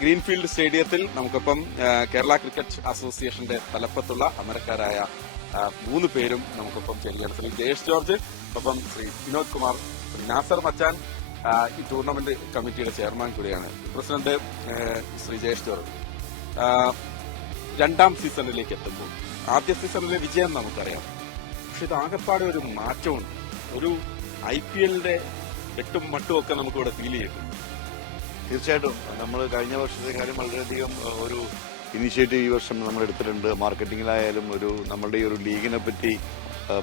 Greenfield സ്റ്റേഡിയത്തിൽ നമുക്കിപ്പം Kerala cricket അസോസിയേഷന്റെ തലപ്പത്തുള്ള അമരക്കാരായ 3 പേരും നമുക്കിപ്പം ചേരുകയാണ്. ശ്രീ ജയേഷ് ജോർജ്, ഒപ്പം ശ്രീ വിനോദ് കുമാർ, ശ്രീ നാസർ മച്ചാൻ, ഈ ടൂർണമെന്റ് കമ്മിറ്റിയുടെ ചെയർമാൻ കൂടിയാണ് പ്രസിഡന്റ് ശ്രീ ജയേഷ് ജോർജ്. 2ാം സീസണിലേക്ക് എത്തുമ്പോൾ ആദ്യ സീസണിലെ വിജയം നമുക്കറിയാം, പക്ഷെ ഇത് ആകെപ്പാടെ ഒരു മാറ്റമുണ്ട്. ഒരു IPL-ന്റെ എട്ടും മട്ടും ഒക്കെ നമുക്കിവിടെ ഫീൽ ചെയ്യുന്നു. തീർച്ചയായിട്ടും നമ്മൾ കഴിഞ്ഞ വർഷത്തെക്കാളും വളരെയധികം ഒരു ഇനിഷ്യേറ്റീവ് ഈ വർഷം നമ്മൾ എടുത്തിട്ടുണ്ട്. മാർക്കറ്റിംഗിലായാലും നമ്മളുടെ ഈ ഒരു ലീഗിനെ പറ്റി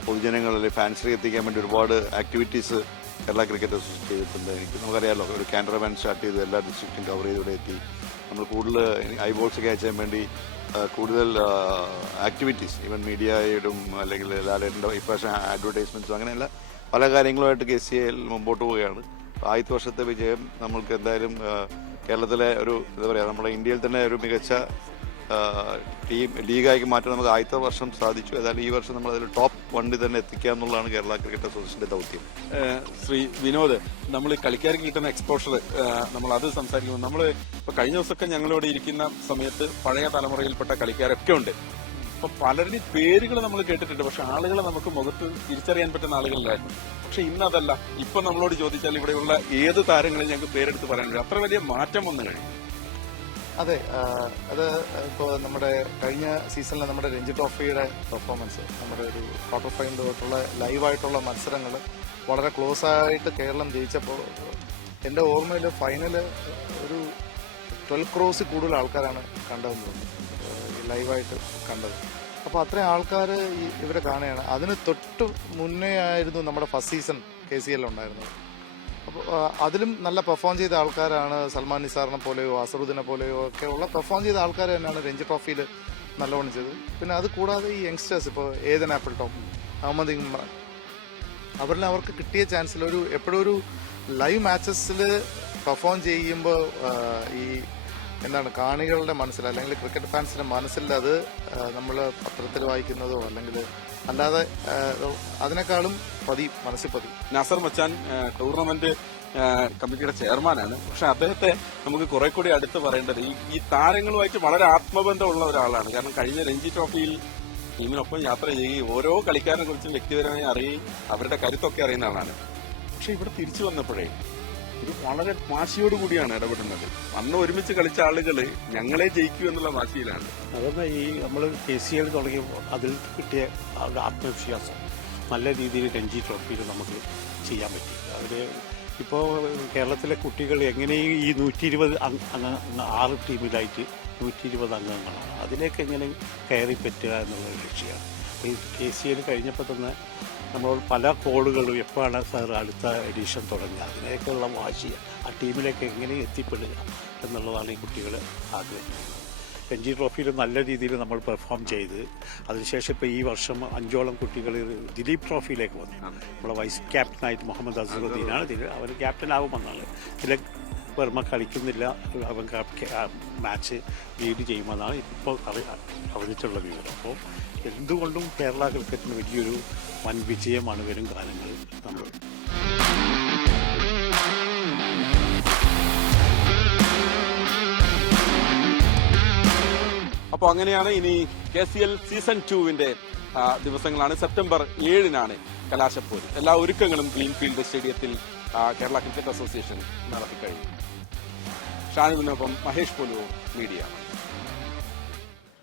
പൊതുജനങ്ങളിൽ ഫാൻസിലേക്ക് എത്തിക്കാൻ വേണ്ടി ഒരുപാട് ആക്ടിവിറ്റീസ് കേരള ക്രിക്കറ്റ് അസോസിയേഷൻ ചെയ്തിട്ടുണ്ട്. നമുക്കറിയാമല്ലോ, ഒരു കാൻഡറമാൻ സ്റ്റാർട്ട് ചെയ്ത് എല്ലാ ഡിസ്ട്രിക്റ്റും കവർ ചെയ്ത് ഇവിടെ എത്തി. നമ്മൾ കൂടുതൽ ഐബോൾസ് ക്യാച്ച് ചെയ്യാൻ വേണ്ടി കൂടുതൽ ആക്ടിവിറ്റീസ് ഈവൻ മീഡിയയോടും അല്ലെങ്കിൽ ലാലേട്ടൻ്റെ ഇപ്രാവശ്യം അഡ്വർടൈസ്മെന്റ്സും അങ്ങനെയുള്ള പല കാര്യങ്ങളുമായിട്ട് KCL മുമ്പോട്ട് പോവുകയാണ്. ആദ്യത്തെ വർഷത്തെ വിജയം നമ്മൾക്ക് എന്തായാലും കേരളത്തിലെ എന്താ പറയുക, നമ്മുടെ ഇന്ത്യയിൽ തന്നെ ഒരു മികച്ച ലീഗായി മാറ്റാൻ നമുക്ക് ആദ്യത്തെ വർഷം സാധിച്ചു. ഏതായാലും ഈ വർഷം നമ്മൾ അതിൽ ടോപ്പ് 1 തന്നെ എത്തിക്കുക എന്നുള്ളതാണ് കേരള ക്രിക്കറ്റ് അസോസിയേഷന്റെ ദൗത്യം. ശ്രീ വിനോദ്, നമ്മൾ കളിക്കാർക്ക് കിട്ടുന്ന എക്സ്പോഷർ നമ്മൾ അത് സംസാരിക്കുമ്പോൾ നമ്മൾ ഇപ്പൊ കഴിഞ്ഞ ദിവസമൊക്കെ ഞങ്ങളോട് ഇരിക്കുന്ന സമയത്ത് പഴയ തലമുറയിൽപ്പെട്ട കളിക്കാരൊക്കെ ഉണ്ട്. അപ്പൊ പലരുടെയും പേരുകൾ നമ്മൾ കേട്ടിട്ടുണ്ട്, പക്ഷെ ആളുകളെ നമുക്ക് മുഖത്ത് തിരിച്ചറിയാൻ പറ്റുന്ന ആളുകളിലായിരുന്നു. പക്ഷെ ഇന്നതല്ല. ഇപ്പൊ നമ്മളോട് ചോദിച്ചാൽ ഇവിടെയുള്ള ഏത് താരങ്ങളെ ഞങ്ങൾക്ക് പേരെടുത്ത് പറയാൻ കഴിയും, അത്ര വലിയ മാറ്റം വന്നു കഴിഞ്ഞു. അതെ, അത് ഇപ്പോൾ നമ്മുടെ കഴിഞ്ഞ സീസണിലെ നമ്മുടെ രഞ്ജി ട്രോഫിയുടെ പെർഫോമൻസ്, നമ്മുടെ ഒരു ക്വാർട്ടർ ഫൈനൽ തൊട്ടുള്ള ലൈവായിട്ടുള്ള മത്സരങ്ങൾ വളരെ ക്ലോസ് ആയിട്ട് കേരളം ജയിച്ചപ്പോൾ എൻ്റെ ഓർമ്മയിൽ ഫൈനല് ഒരു 12 crores കൂടുതൽ ആൾക്കാരാണ് കണ്ടതെന്ന് ലൈവായിട്ട് കണ്ടത്. അപ്പോൾ അത്രയും ആൾക്കാർ ഇവരെ കാണുകയാണ്. അതിന് തൊട്ട് മുന്നേ ആയിരുന്നു നമ്മുടെ ഫസ്റ്റ് സീസൺ KCL ഉണ്ടായിരുന്നത്. അപ്പോൾ അതിലും നല്ല പെർഫോം ചെയ്ത ആൾക്കാരാണ്. സൽമാൻ നിസാറിനെ പോലെയോ അസറുദ്ദീനെ പോലെയോ ഒക്കെ ഉള്ള പെർഫോം ചെയ്ത ആൾക്കാർ തന്നെയാണ് രഞ്ജി ട്രോഫിയിൽ നല്ലോണം ചെയ്തത്. പിന്നെ അത് കൂടാതെ ഈ യങ്സ്റ്റേഴ്സ്, ഇപ്പോൾ ഏതൻ ആപ്പിൾ ടോം, അഹമ്മദ് ഇമ്രാൻ, അവർക്ക് കിട്ടിയ ചാൻസിൽ എപ്പോഴും ഒരു ലൈവ് മാച്ചസിൽ പെർഫോം ചെയ്യുമ്പോൾ ഈ കാണികളുടെ മനസ്സിൽ അല്ലെങ്കിൽ ക്രിക്കറ്റ് ഫാൻസിന്റെ മനസ്സിൽ അത് നമ്മൾ പത്രത്തിൽ വായിക്കുന്നതോ അല്ലെങ്കിൽ അല്ലാതെ അതിനേക്കാളും മനസ്സിൽ പതി. നാസർ മച്ചാൻ ടൂർണമെന്റ് കമ്മിറ്റിയുടെ ചെയർമാനാണ്. പക്ഷെ അദ്ദേഹത്തെ നമുക്ക് കുറെ കൂടി അടുത്ത് പറയേണ്ടത് ഈ താരങ്ങളുമായിട്ട് വളരെ ആത്മബന്ധമുള്ള ഒരാളാണ്. കാരണം കഴിഞ്ഞ രഞ്ജി ട്രോഫിയിൽ ടീമിനൊപ്പം യാത്ര ചെയ്യുകയും ഓരോ കളിക്കാരനെ കുറിച്ചും വ്യക്തിപരമായി അറിയുകയും അവരുടെ കരുത്തൊക്കെ അറിയുന്ന ആളാണ്. പക്ഷെ ഇവിടെ തിരിച്ചു വന്നപ്പോഴേ ഒരു വളരെ വാശിയോടുകൂടിയാണ് ഇടപെടുന്നത്. അന്ന് ഒരുമിച്ച് കളിച്ച ആളുകൾ ഞങ്ങളെ ജയിക്കൂ എന്നുള്ള വാശിയിലാണ്. അതൊന്ന് ഈ നമ്മൾ KCL തുടങ്ങിയപ്പോൾ അതിൽ കിട്ടിയ ആത്മവിശ്വാസം നല്ല രീതിയിൽ രഞ്ജി ട്രോഫിയിൽ നമുക്ക് ചെയ്യാൻ പറ്റി. അവർ ഇപ്പോൾ കേരളത്തിലെ കുട്ടികൾ എങ്ങനെയും ഈ 120 6 ടീമിലായിട്ട് 120 അംഗങ്ങളാണ്. അതിലേക്ക് എങ്ങനെ കയറി പറ്റുക എന്നുള്ള ലക്ഷ്യമാണ്. അപ്പോൾ ഈ KCL കഴിഞ്ഞപ്പോൾ തന്നെ നമ്മളോട് പല കോളുകളും എപ്പോഴാണ് സാർ അടുത്ത എഡിഷൻ തുടങ്ങുക, അതിനേക്കുള്ള വാശി, ആ ടീമിലേക്ക് എങ്ങനെ എത്തിപ്പെടുക എന്നുള്ളതാണ് ഈ കുട്ടികൾ ആഗ്രഹിക്കുന്നത്. രഞ്ജി ട്രോഫിയിൽ നല്ല രീതിയിൽ നമ്മൾ പെർഫോം ചെയ്ത് അതിനുശേഷം ഇപ്പോൾ ഈ വർഷം 5ഓളം കുട്ടികൾ ദിലീപ് ട്രോഫിയിലേക്ക് വന്നു. നമ്മളെ വൈസ് ക്യാപ്റ്റനായിട്ട് മുഹമ്മദ് അസറുദ്ദീനാണ് അവൻ ക്യാപ്റ്റൻ ആവുമെന്നാണ്. തിലക് വർമ്മ കളിക്കുന്നില്ല, അവൻ മാച്ച് ലീഡ് ചെയ്യുമെന്നാണ് ഇപ്പോൾ അറിഞ്ഞിട്ടുള്ള വിവരം. അപ്പോൾ എന്തുകൊണ്ടും കേരള ക്രിക്കറ്റിന് വലിയൊരു വൻ വിജയമാണ് വരും കാലങ്ങളിൽ നമ്മൾ. അപ്പോൾ അങ്ങനെയാണ് ഇനി KCL സീസൺ 2-ന്റെ ദിവസങ്ങളാണ്. സെപ്റ്റംബർ 7-നാണ് കലാശപ്പോര്. എല്ലാ ഒരുക്കങ്ങളും ഗ്രീൻഫീൽഡ് സ്റ്റേഡിയത്തിൽ കേരള ക്രിക്കറ്റ് അസോസിയേഷൻ നടത്തിക്കഴിഞ്ഞു. ഷാനുവിനൊപ്പം മഹേഷ് പോലൂർ, മീഡിയ.